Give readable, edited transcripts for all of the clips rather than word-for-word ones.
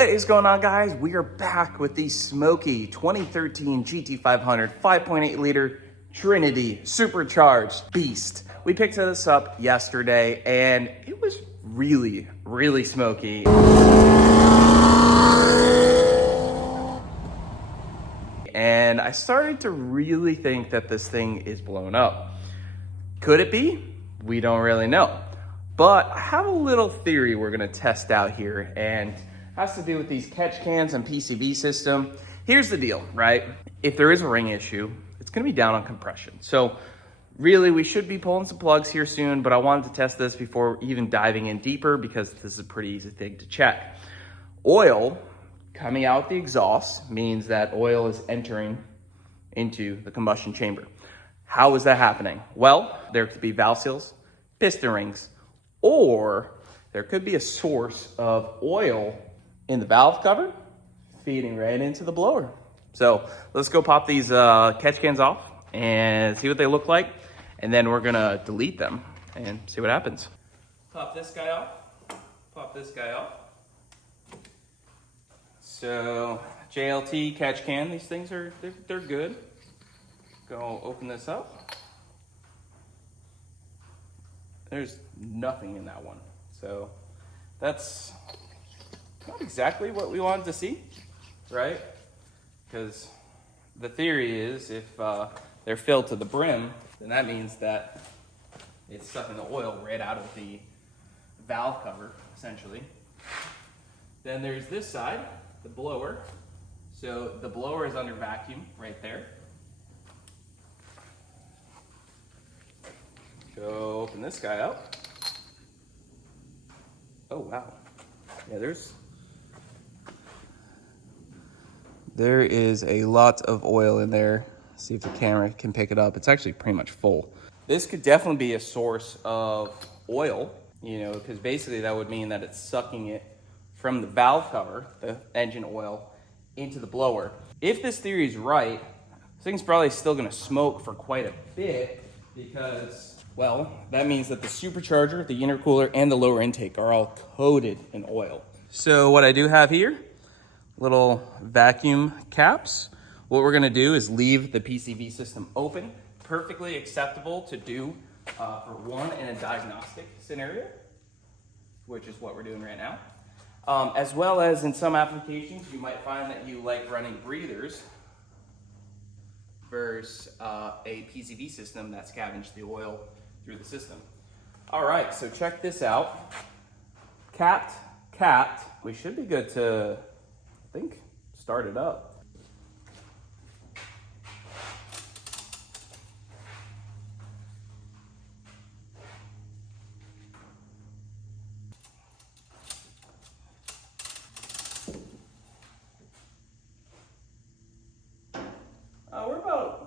What is going on, guys? We are back with the smoky 2013 GT500 5.8 liter Trinity supercharged beast. We picked this up yesterday and it was really, really smoky. And I started to really think that this thing is blown up. Could it be? We don't really know. But I have a little theory we're gonna test out here, and it has to do with these catch cans and PCV system. Here's the deal, right? If there is a ring issue, it's gonna be down on compression. So really, we should be pulling some plugs here soon, but I wanted to test this before even diving in deeper because this is a pretty easy thing to check. Oil coming out the exhaust means that oil is entering into the combustion chamber. How is that happening? Well, there could be valve seals, piston rings, or there could be a source of oil in the valve cover feeding right into the blower. So let's go pop these catch cans off and see what they look like. And then we're gonna delete them and see what happens. Pop this guy off, pop this guy off. So JLT catch can, these things are, they're good. Go open this up. There's nothing in that one. So that's not exactly what we wanted to see, right? Because the theory is if they're filled to the brim, then that means that it's sucking the oil right out of the valve cover, essentially. Then there's this side, the blower. So the blower is under vacuum right there. Go open this guy up. Oh, wow. Yeah, there is a lot of oil in there. See if the camera can pick it up. It's actually pretty much full. This could definitely be a source of oil, you know, because basically that would mean that it's sucking it from the valve cover, the engine oil, into the blower. If this theory is right, this thing's probably still gonna smoke for quite a bit because, well, that means that the supercharger, the intercooler, and the lower intake are all coated in oil. So what I do have here, little vacuum caps. What we're gonna do is leave the PCV system open. Perfectly acceptable to do for one in a diagnostic scenario, which is what we're doing right now. As well as in some applications, you might find that you like running breathers versus a PCV system that scavenged the oil through the system. All right, so check this out. Capped. We should be good to, I think, start it up.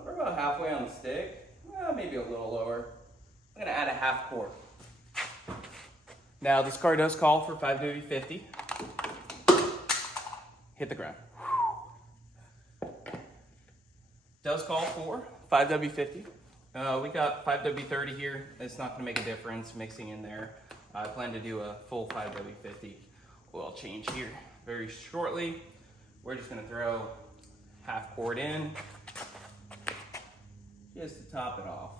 We're about halfway on the stick. Maybe a little lower. I'm gonna add a half quart. Now this car does call for 5W50. Hit the ground. Does call for 5W50. We got 5W30 here. It's not gonna make a difference mixing in there. I plan to do a full 5W50 oil change here very shortly. We're just gonna throw half quart in just to top it off.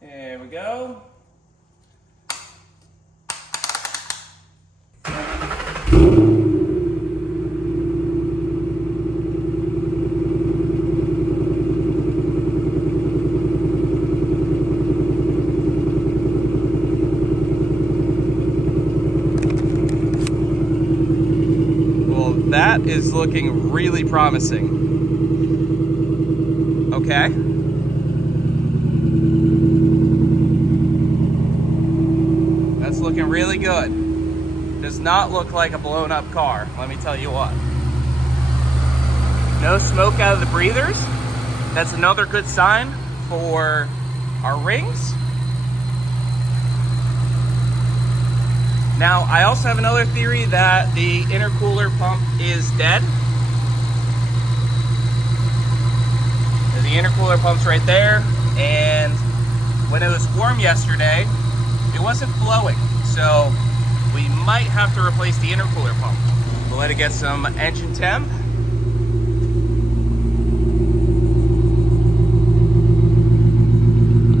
There we go. Well, that is looking really promising. Okay. That's looking really good. Does not look like a blown up car, let me tell you what. No smoke out of the breathers. That's another good sign for our rings. Now, I also have another theory that the intercooler pump is dead. the intercooler pump's right there, and when it was warm yesterday, it wasn't flowing. So we might have to replace the intercooler pump. We'll let it get some engine temp.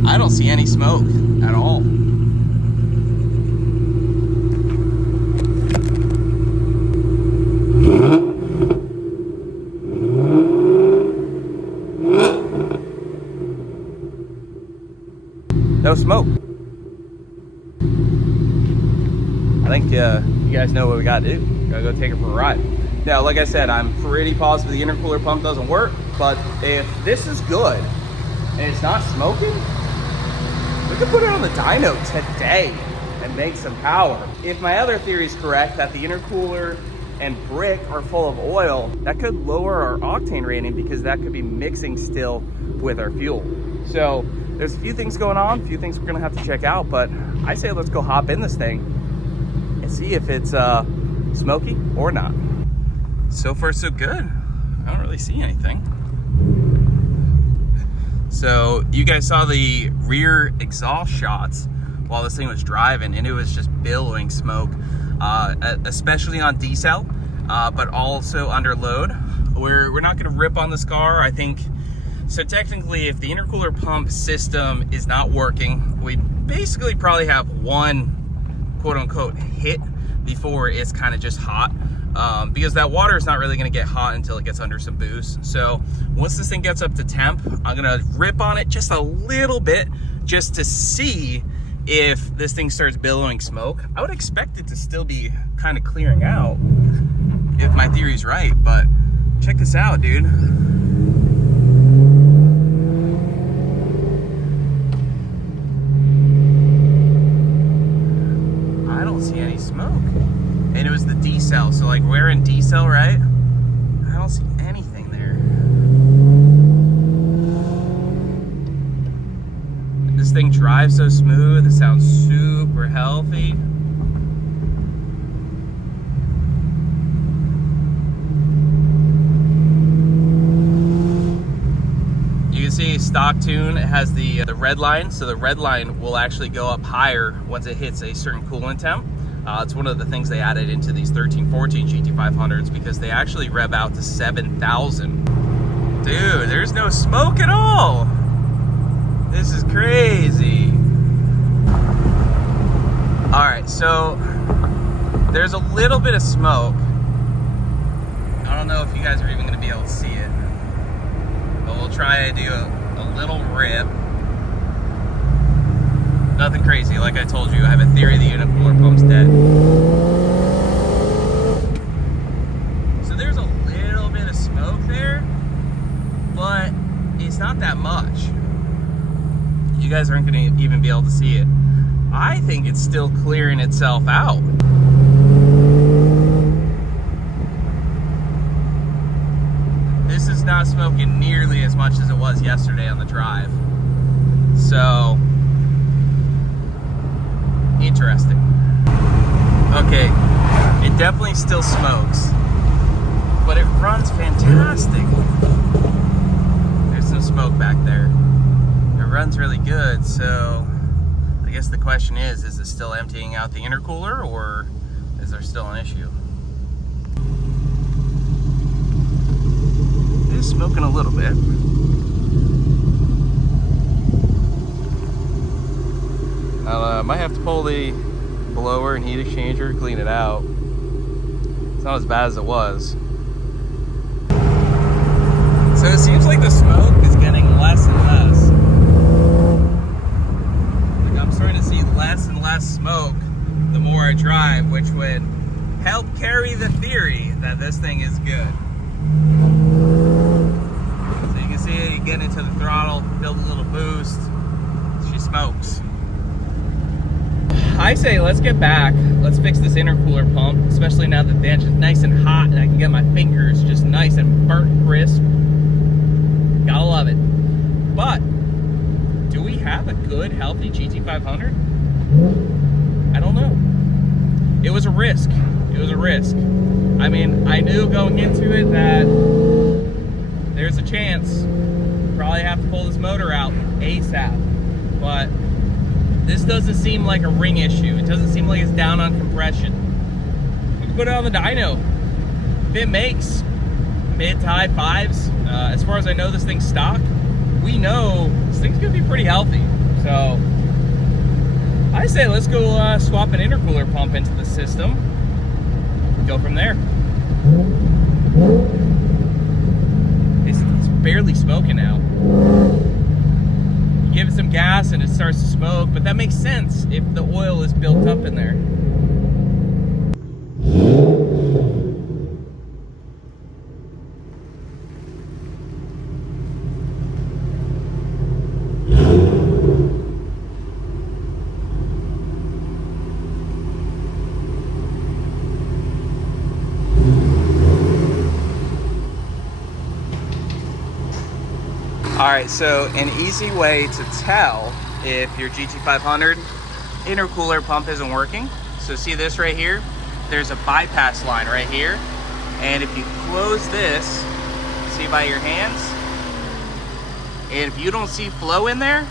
I don't see any smoke at all. No smoke. I think you guys know what we gotta do. Gotta go take it for a ride. Now, like I said, I'm pretty positive the intercooler pump doesn't work, but if this is good and it's not smoking, we could put it on the dyno today and make some power. If my other theory is correct, that the intercooler and brick are full of oil, that could lower our octane rating because that could be mixing still with our fuel. So there's a few things going on, a few things we're gonna have to check out, but I say let's go hop in this thing and see if it's smoky or not. So far so good. I don't really see anything. So you guys saw the rear exhaust shots while this thing was driving, and it was just billowing smoke, especially on decel, but also under load. We're not gonna rip on this car, I think. So technically, if the intercooler pump system is not working, we basically probably have one quote unquote hit before it's kind of just hot. Because that water is not really gonna get hot until it gets under some boost. So once this thing gets up to temp, I'm gonna rip on it just a little bit just to see if this thing starts billowing smoke. I would expect it to still be kind of clearing out if my theory's right, but check this out, dude. I don't see any smoke. And it was the decel, so like we're in decel, right? I don't see anything there. This thing drives so smooth, it sounds super healthy. You can see stock tune, it has the red line, so the red line will actually go up higher once it hits a certain coolant temp. It's one of the things they added into these 1314 GT500s because they actually rev out to 7,000. Dude, there's no smoke at all. This is crazy. All right, so there's a little bit of smoke. I don't know if you guys are even gonna be able to see it, but we'll try to do a little rip. Nothing crazy, like I told you, I have a theory the intercooler pump's dead. So there's a little bit of smoke there, but it's not that much. You guys aren't gonna even be able to see it. I think it's still clearing itself out. This is not smoking nearly as much as it was yesterday on the drive. So, interesting. Okay, it definitely still smokes, but it runs fantastic. There's some smoke back there. It runs really good, so I guess the question is it still emptying out the intercooler, or is there still an issue? It is smoking a little bit. I might have to pull the blower and heat exchanger, clean it out. It's not as bad as it was. So it seems like the smoke is getting less and less. Like I'm starting to see less and less smoke the more I drive, which would help carry the theory that this thing is good. So you can see it, you get into the throttle, build a little boost, she smokes. I say let's get back, let's fix this intercooler pump, especially now that the engine's nice and hot and I can get my fingers just nice and burnt crisp. Gotta love it. But, do we have a good, healthy GT500? I don't know. It was a risk. It was a risk. I mean, I knew going into it that there's a chance probably have to pull this motor out ASAP. But this doesn't seem like a ring issue. It doesn't seem like it's down on compression. We can put it on the dyno. If it makes mid to high fives, as far as I know, this thing's stock. We know this thing's gonna be pretty healthy. So I say let's go swap an intercooler pump into the system. Go from there. It's barely smoking now. You give it some gas and it starts to smoke, but that makes sense if the oil is built up in there. All right, so an easy way to tell if your GT500 intercooler pump isn't working. So see this right here? There's a bypass line right here. And if you close this, see by your hands, and if you don't see flow in there,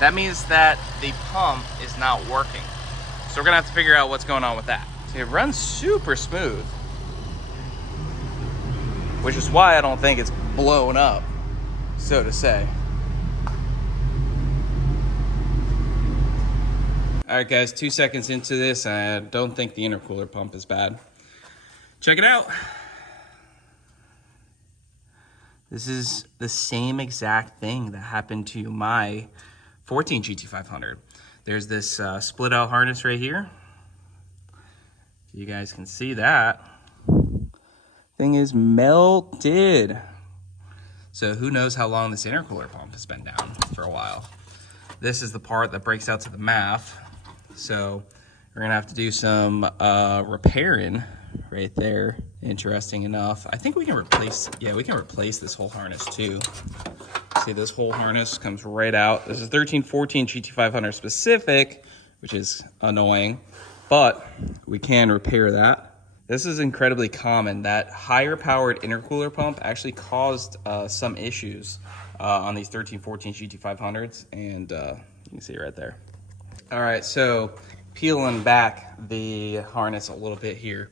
that means that the pump is not working. So we're gonna have to figure out what's going on with that. So it runs super smooth, which is why I don't think it's blown up, so to say. All right, guys, 2 seconds into this, I don't think the intercooler pump is bad. Check it out. This is the same exact thing that happened to my 14 GT500. There's this split out harness right here. You guys can see that. Thing is melted. So who knows how long this intercooler pump has been down for a while. This is the part that breaks out to the MAF. So we're gonna have to do some repairing right there. Interesting enough. I think we can replace, yeah, we can replace this whole harness too. See, this whole harness comes right out. This is 1314 GT500 specific, which is annoying, but we can repair that. This is incredibly common. That higher powered intercooler pump actually caused some issues on these 1314 GT500s, and you can see it right there. All right, so peeling back the harness a little bit here,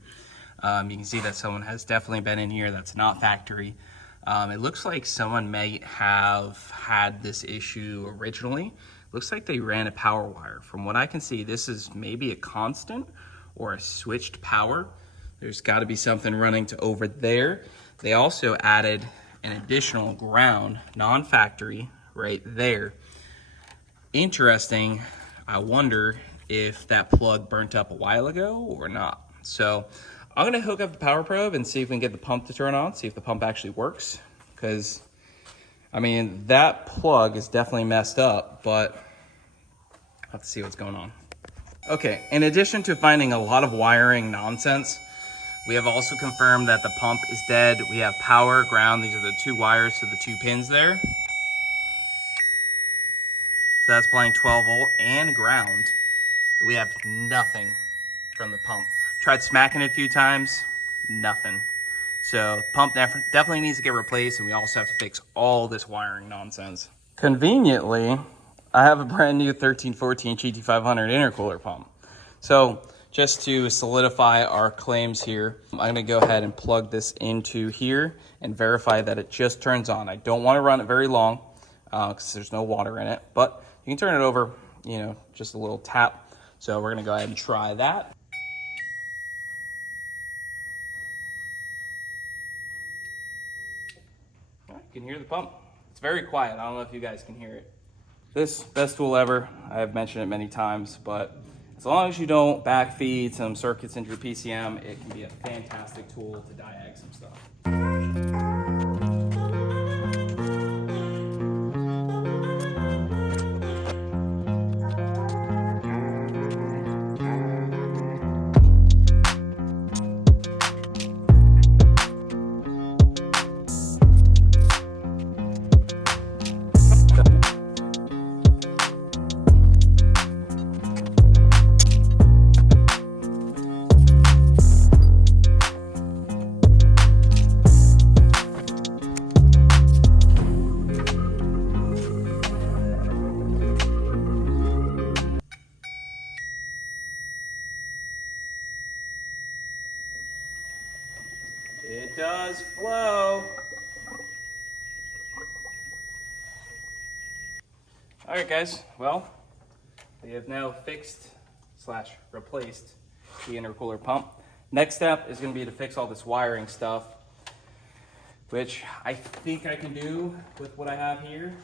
you can see that someone has definitely been in here that's not factory. It looks like someone may have had this issue originally. Looks like they ran a power wire. From what I can see, this is maybe a constant or a switched power. There's got to be something running to over there. They also added an additional ground, non-factory, right there. Interesting. I wonder if that plug burnt up a while ago or not. So I'm gonna hook up the power probe and see if we can get the pump to turn on, see if the pump actually works. Because, I mean, that plug is definitely messed up, but I'll have to see what's going on. Okay, in addition to finding a lot of wiring nonsense, we have also confirmed that the pump is dead. We have power, ground. These are the two wires to the two pins there. So that's playing 12 volt and ground. We have nothing from the pump. Tried smacking it a few times, nothing. So pump definitely needs to get replaced, and we also have to fix all this wiring nonsense. Conveniently, I have a brand new 1314 GT500 intercooler pump. So just to solidify our claims here, I'm gonna go ahead and plug this into here and verify that it just turns on. I don't wanna run it very long because there's no water in it, but you can turn it over, you know, just a little tap. So we're gonna go ahead and try that. You can hear the pump. It's very quiet. I don't know if you guys can hear it. This, best tool ever. I have mentioned it many times, but as long as you don't backfeed some circuits into your PCM, it can be a fantastic tool to diag some stuff. It does flow. All right, guys, well, we have now fixed / replaced the intercooler pump. Next step is gonna be to fix all this wiring stuff, which I think I can do with what I have here.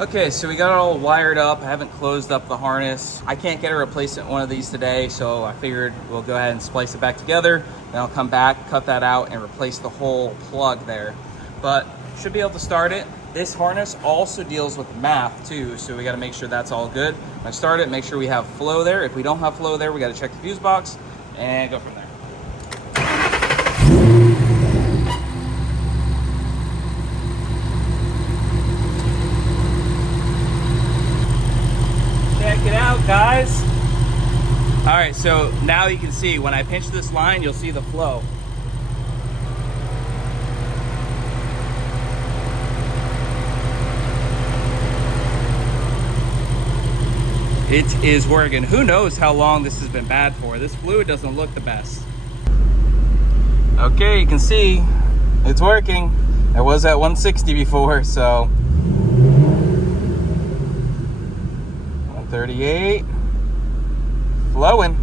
Okay, so we got it all wired up. I haven't closed up the harness. I can't get a replacement one of these today, so I figured we'll go ahead and splice it back together. Then I'll come back, cut that out, and replace the whole plug there. But should be able to start it. This harness also deals with math too, so we gotta make sure that's all good. When I start it, make sure we have flow there. If we don't have flow there, we gotta check the fuse box and go from there. Check it out, guys. All right, so now you can see when I pinch this line, you'll see the flow. It is working. Who knows how long this has been bad for? This fluid doesn't look the best. Okay, you can see it's working. It was at 160 before, so 138, flowing.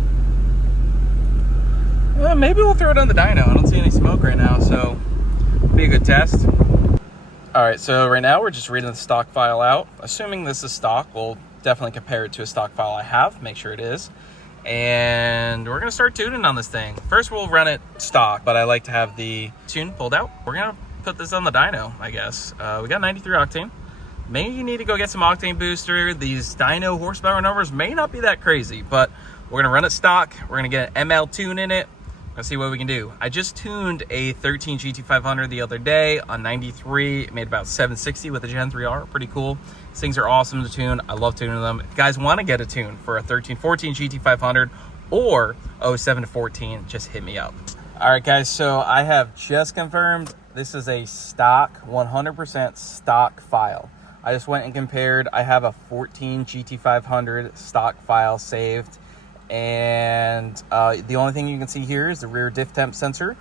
Maybe we'll throw it on the dyno. I don't see any smoke right now, so it'll be a good test. All right, so right now we're just reading the stock file out. Assuming this is stock, we'll definitely compare it to a stock file I have, make sure it is. And we're gonna start tuning on this thing. First we'll run it stock, but I like to have the tune pulled out. We're gonna put this on the dyno, I guess. We got 93 octane. Maybe you need to go get some octane booster. These dyno horsepower numbers may not be that crazy, but we're gonna run it stock. We're gonna get an ML tune in it. Let's see what we can do. I just tuned a 13 GT500 the other day on 93. It made about 760 with a Gen 3R, pretty cool. These things are awesome to tune. I love tuning them. If you guys wanna get a tune for a 13-14 GT500 or 07 to 14, just hit me up. All right, guys, so I have just confirmed this is a stock, 100% stock file. I just went and compared. I have a 14 GT500 stock file saved. And the only thing you can see here is the rear diff temp sensor.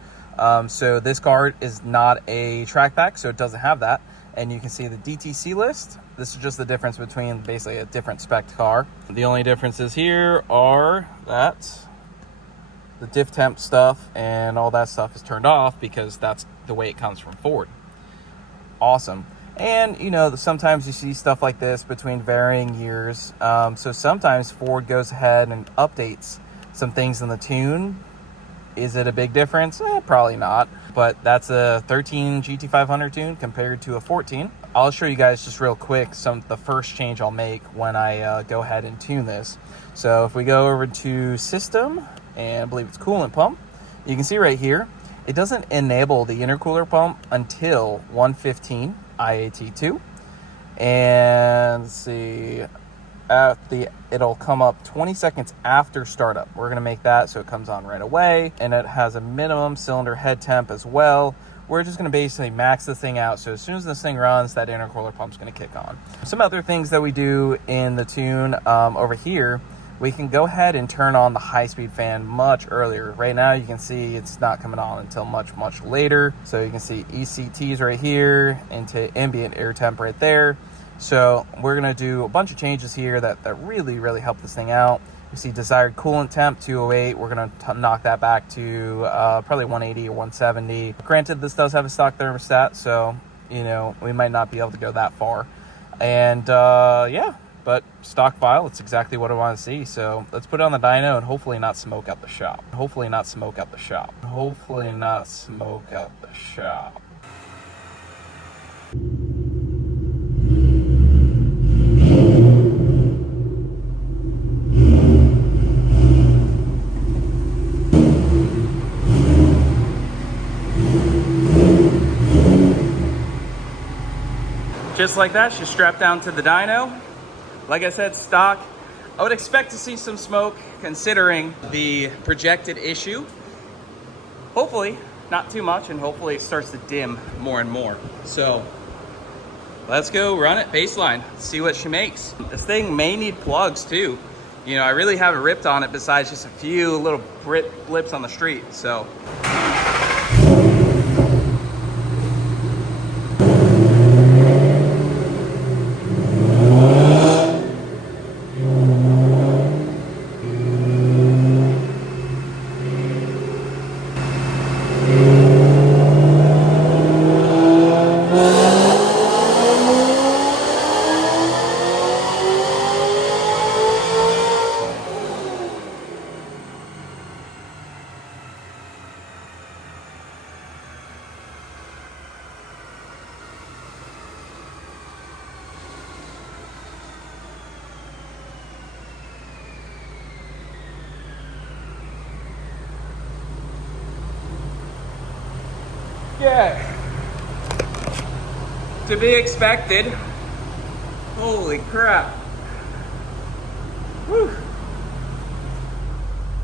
So this card is not a track pack, so it doesn't have that. And you can see the DTC list. This is just the difference between basically a different spec car. The only differences here are that the diff temp stuff and all that stuff is turned off because that's the way it comes from Ford. Awesome. And, you know, sometimes you see stuff like this between varying years. So sometimes Ford goes ahead and updates some things in the tune. Is it a big difference? Probably not. But that's a 13 GT500 tune compared to a 14. I'll show you guys just real quick the first change I'll make when I go ahead and tune this. So if we go over to system, and I believe it's coolant pump, you can see right here, it doesn't enable the intercooler pump until 115 IAT2. And let's see, it'll come up 20 seconds after startup. We're gonna make that so it comes on right away, and it has a minimum cylinder head temp as well. We're just gonna basically max this thing out, so as soon as this thing runs, that intercooler pump's gonna kick on. Some other things that we do in the tune over here, we can go ahead and turn on the high-speed fan much earlier. Right now you can see it's not coming on until much later. So you can see ECTs right here into ambient air temp right there. So we're gonna do a bunch of changes here that really help this thing out. You see desired coolant temp 208. We're gonna knock that back to probably 180 or 170. Granted, this does have a stock thermostat, so you know we might not be able to go that far. And yeah. But stock file, it's exactly what I want to see. So let's put it on the dyno and hopefully not smoke out the shop. Hopefully not smoke out the shop. Hopefully not smoke out the shop. Just like that, she's strapped down to the dyno. Like I said, stock. I would expect to see some smoke considering the projected issue. Hopefully not too much, and hopefully it starts to dim more and more. So let's go run it baseline, see what she makes. This thing may need plugs too. You know, I really haven't ripped on it besides just a few little blips on the street, so. Okay. To be expected. Holy crap. Whew.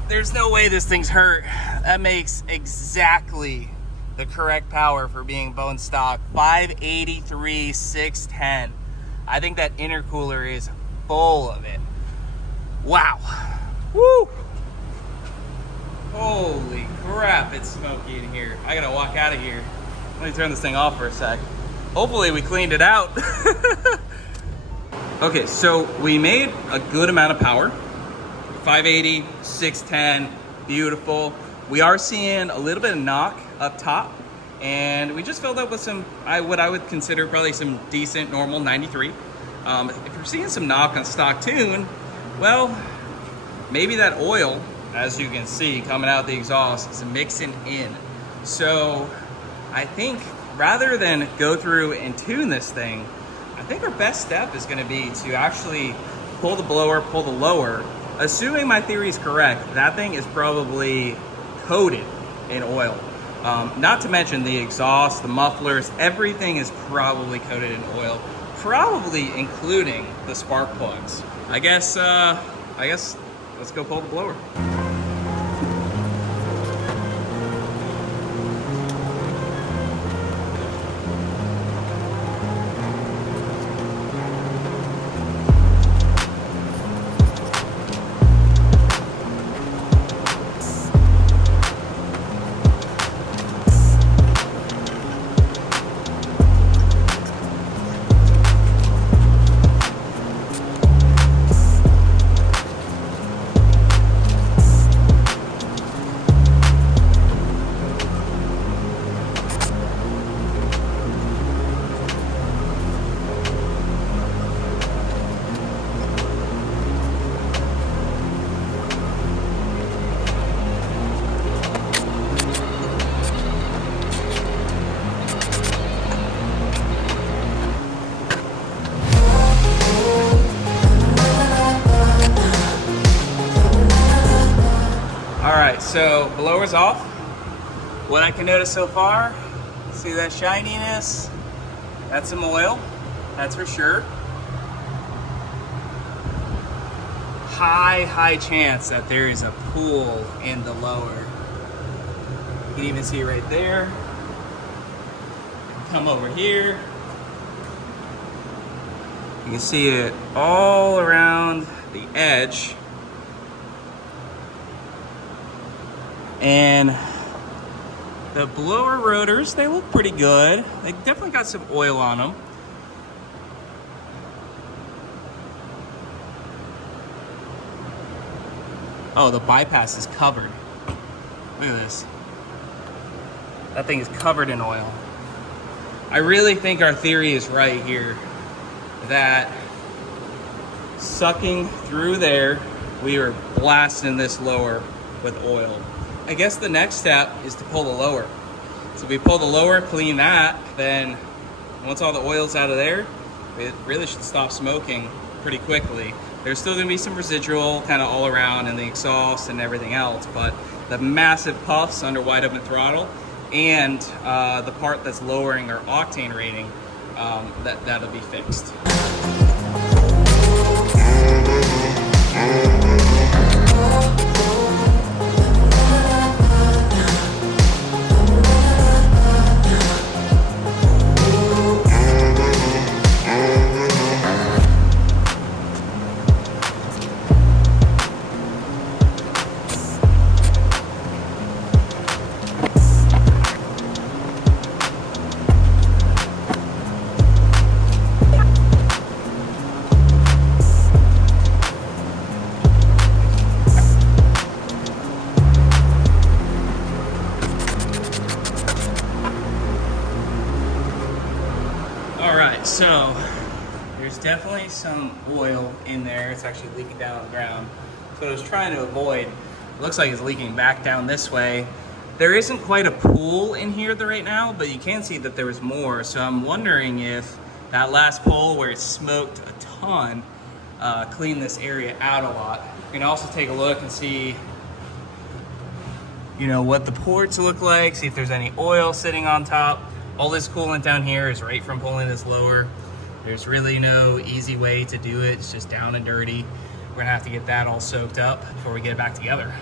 There's no way this thing's hurt. That makes exactly the correct power for being bone stock. 583, 610. I think that intercooler is full of it. Wow. Woo. Holy crap, it's smoky in here. I gotta walk out of here. Let me turn this thing off for a sec. Hopefully we cleaned it out. Okay, so we made a good amount of power. 580, 610, beautiful. We are seeing a little bit of knock up top, and we just filled up with some, what I would consider probably some decent normal 93. If you're seeing some knock on stock tune, well, maybe that oil, as you can see coming out the exhaust, is mixing in. So I think rather than go through and tune this thing, I think our best step is gonna be to actually pull the blower, pull the lower. Assuming my theory is correct, that thing is probably coated in oil. Not to mention the exhaust, the mufflers, everything is probably coated in oil, probably including the spark plugs. I guess let's go pull the blower. So blower's off. What I can notice so far, see that shininess? That's some oil, that's for sure. High chance that there is a pool in the lower. You can even see right there. Come over here. You can see it all around the edge. And the blower rotors, they look pretty good. They definitely got some oil on them. Oh, the bypass is covered. Look at this. That thing is covered in oil. I really think our theory is right here, that sucking through there, we are blasting this lower with oil. I guess the next step is to pull the lower. So if we pull the lower, clean that, then once all the oil's out of there, it really should stop smoking pretty quickly. There's still gonna be some residual kind of all around in the exhaust and everything else, but the massive puffs under wide open throttle and the part that's lowering our octane rating, that'll be fixed. So there's definitely some oil in there. It's actually leaking down on the ground. So I was trying to avoid, it looks like it's leaking back down this way. There isn't quite a pool in here right now, but you can see that there was more. So I'm wondering if that last pull where it smoked a ton cleaned this area out a lot. You can also take a look and see you know, what the ports look like, see if there's any oil sitting on top. All this coolant down here is right from pulling this lower. There's really no easy way to do it. It's just down and dirty. We're gonna have to get that all soaked up before we get it back together.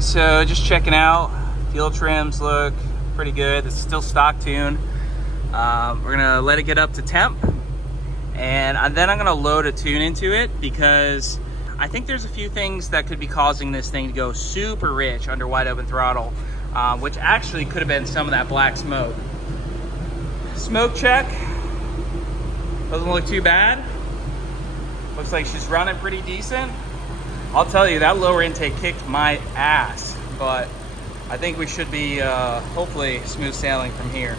So just checking out, fuel trims look pretty good. It's still stock tune. We're gonna let it get up to temp, and then I'm gonna load a tune into it, because I think there's a few things that could be causing this thing to go super rich under wide open throttle, which actually could have been some of that black smoke. Smoke check, doesn't look too bad. Looks like she's running pretty decent. I'll tell you, that lower intake kicked my ass, but I think we should be hopefully smooth sailing from here.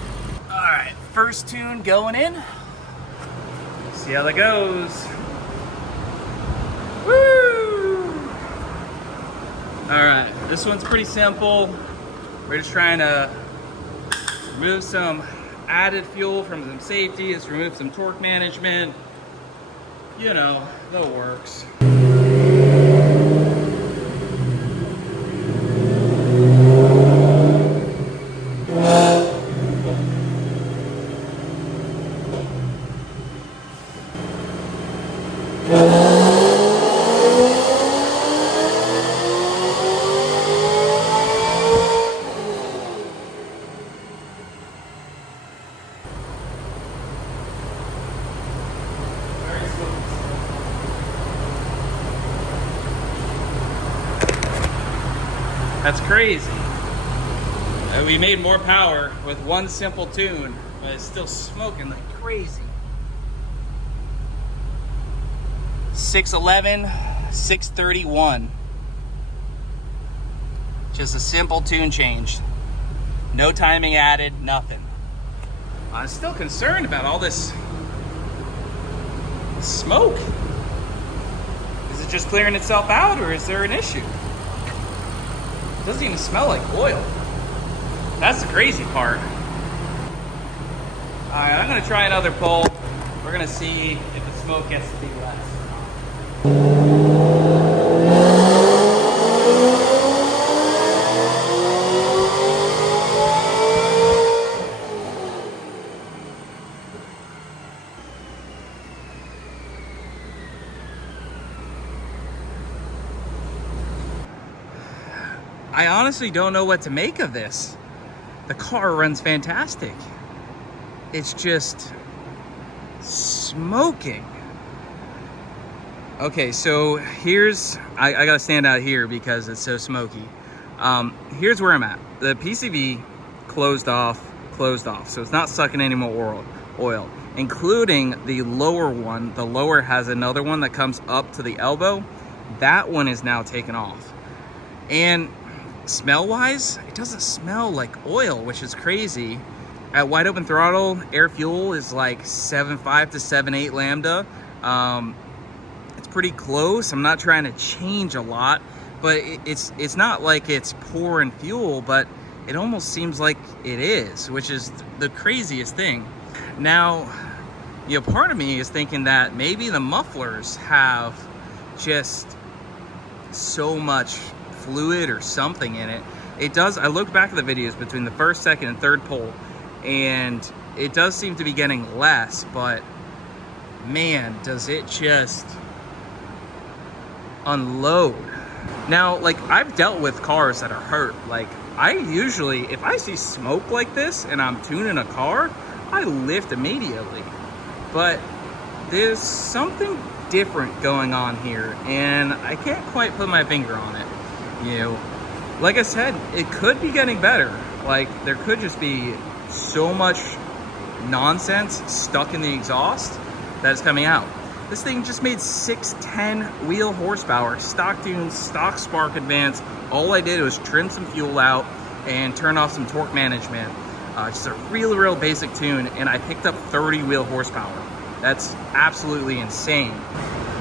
All right, first tune going in. See how that goes. Woo! All right, this one's pretty simple. We're just trying to remove some added fuel from some safety. Let's remove some torque management. You know, the works. That's crazy. We made more power with one simple tune, but it's still smoking like crazy. 611, 631. Just a simple tune change. No timing added, nothing. I'm still concerned about all this smoke. Is it just clearing itself out, or is there an issue? It doesn't even smell like oil. That's the crazy part. All right, I'm gonna try another pull. We're gonna see if the smoke gets to be less. I honestly don't know what to make of this. The car runs fantastic. It's just smoking. Okay, so here's, I gotta stand out here because it's so smoky. Here's where I'm at. The PCV closed off, so it's not sucking any more oil, including the lower one. The lower has another one that comes up to the elbow. That one is now taken off. And smell-wise, it doesn't smell like oil, which is crazy. At wide open throttle, air fuel is like 7.5 to 7.8 lambda. It's pretty close. I'm not trying to change a lot, but it's not like it's pouring fuel, but it almost seems like it is, which is the craziest thing. Now, you know, part of me is thinking that maybe the mufflers have just so much fluid or something in it. It does, I looked back at the videos between the first, second, and third pull, and it does seem to be getting less, but man, does it just unload. Now, like, I've dealt with cars that are hurt. Like, I usually, if I see smoke like this and I'm tuning a car, I lift immediately. But there's something different going on here, and I can't quite put my finger on it. You know, like I said, it could be getting better. Like, there could just be so much nonsense stuck in the exhaust that is coming out. This thing just made 610 wheel horsepower, stock tunes, stock spark advance. All I did was trim some fuel out and turn off some torque management. Just a real basic tune, and I picked up 30 wheel horsepower. That's absolutely insane.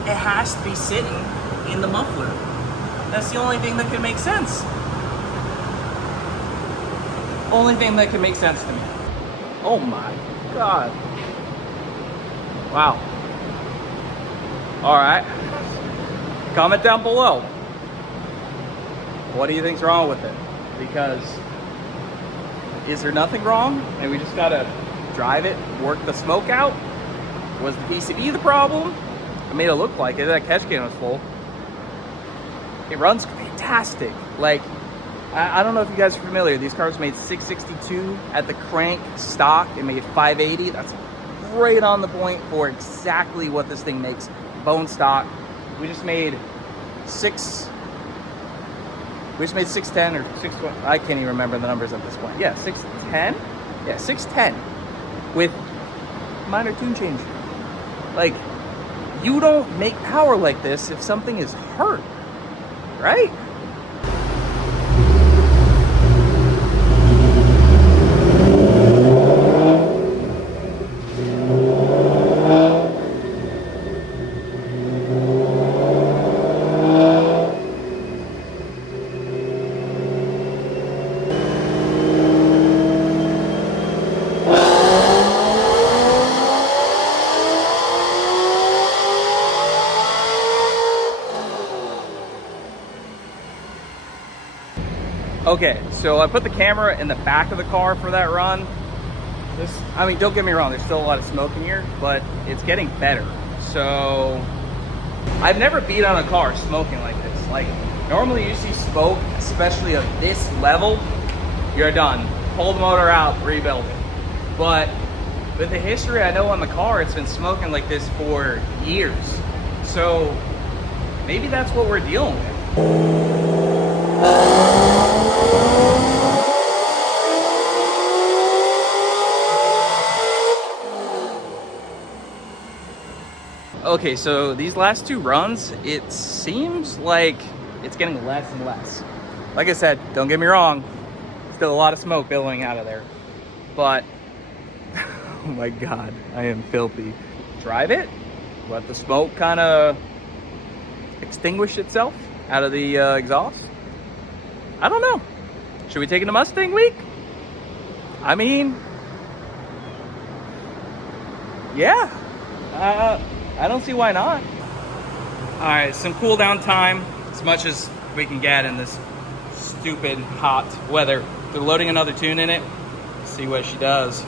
It has to be sitting in the muffler. That's the only thing that could make sense. Only thing that could make sense to me. Oh my God. Wow. All right. Comment down below. What do you think's wrong with it? Because is there nothing wrong and we just gotta drive it, work the smoke out? Was the PCB the problem? I made it look like it. That catch can was full. It runs fantastic. Like, I don't know if you guys are familiar. These cars made 662 at the crank stock. It made 580. That's right on the point for exactly what this thing makes. Bone stock. We just made 610 or 620. I can't even remember the numbers at this point. Yeah, 610. Yeah, 610 with minor tune change. Like, you don't make power like this if something is hurt, right? Okay, so I put the camera in the back of the car for that run. I mean, don't get me wrong, there's still a lot of smoke in here, but it's getting better. So, I've never beat on a car smoking like this. Like, normally you see smoke, especially of this level, you're done. Pull the motor out, rebuild it. But with the history I know on the car, it's been smoking like this for years. So, maybe that's what we're dealing with. Okay, so these last two runs, it seems like it's getting less and less. Like I said, don't get me wrong, still a lot of smoke billowing out of there. But, oh my God, I am filthy. Drive it, let the smoke kind of extinguish itself out of the exhaust. I don't know. Should we take it to Mustang week? I mean, yeah. I don't see why not. All right, some cool down time, as much as we can get in this stupid hot weather. They're loading another tune in it. See what she does.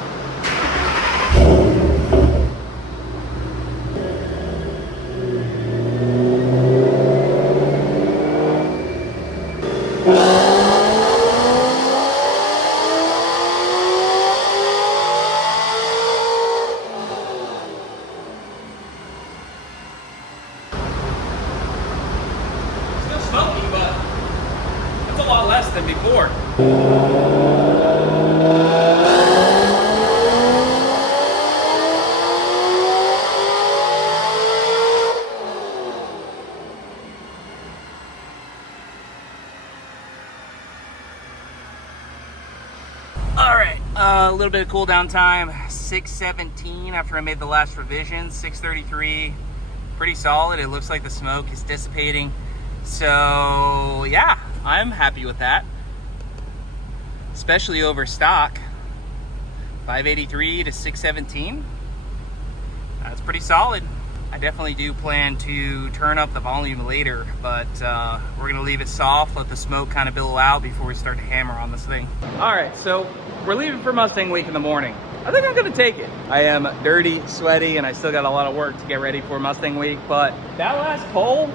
Smoky, but it's a lot less than before. All right, a little bit of cool down time. 6:17 after I made the last revision. 6:33, pretty solid. It looks like the smoke is dissipating. So yeah, I'm happy with that, especially over stock. 583 to 617, that's pretty solid. I definitely do plan to turn up the volume later, but we're gonna leave it soft, let the smoke kind of billow out before we start to hammer on this thing. All right, so we're leaving for Mustang week in the morning. I think I'm gonna take it. I am dirty, sweaty, and I still got a lot of work to get ready for Mustang week, but that last pull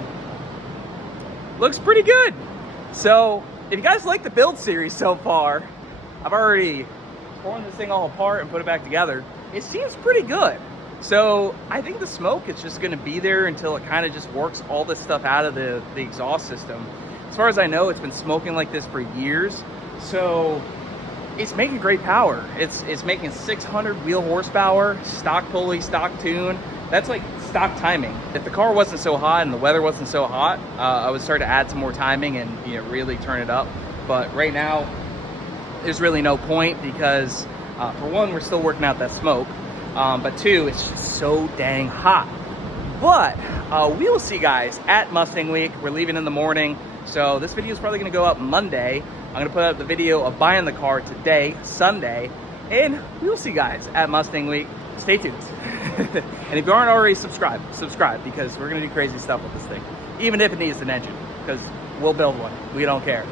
looks pretty good. So if you guys like the build series so far, I've already torn this thing all apart and put it back together. It seems pretty good. So I think the smoke is just gonna be there until it kind of just works all this stuff out of the exhaust system. As far as I know, it's been smoking like this for years. So it's making great power. It's making 600 wheel horsepower, stock pulley, stock tune. That's like stock timing. If the car wasn't so hot and the weather wasn't so hot, I would start to add some more timing and, you know, really turn it up. But right now, there's really no point because for one, we're still working out that smoke. But two, it's just so dang hot. But we will see, guys, at Mustang Week. We're leaving in the morning, so this video is probably going to go up Monday. I'm going to put up the video of buying the car today, Sunday, and we will see, guys, at Mustang Week. Stay tuned. And if you aren't already subscribed, subscribe, because we're going to do crazy stuff with this thing, even if it needs an engine, because we'll build one. We don't care.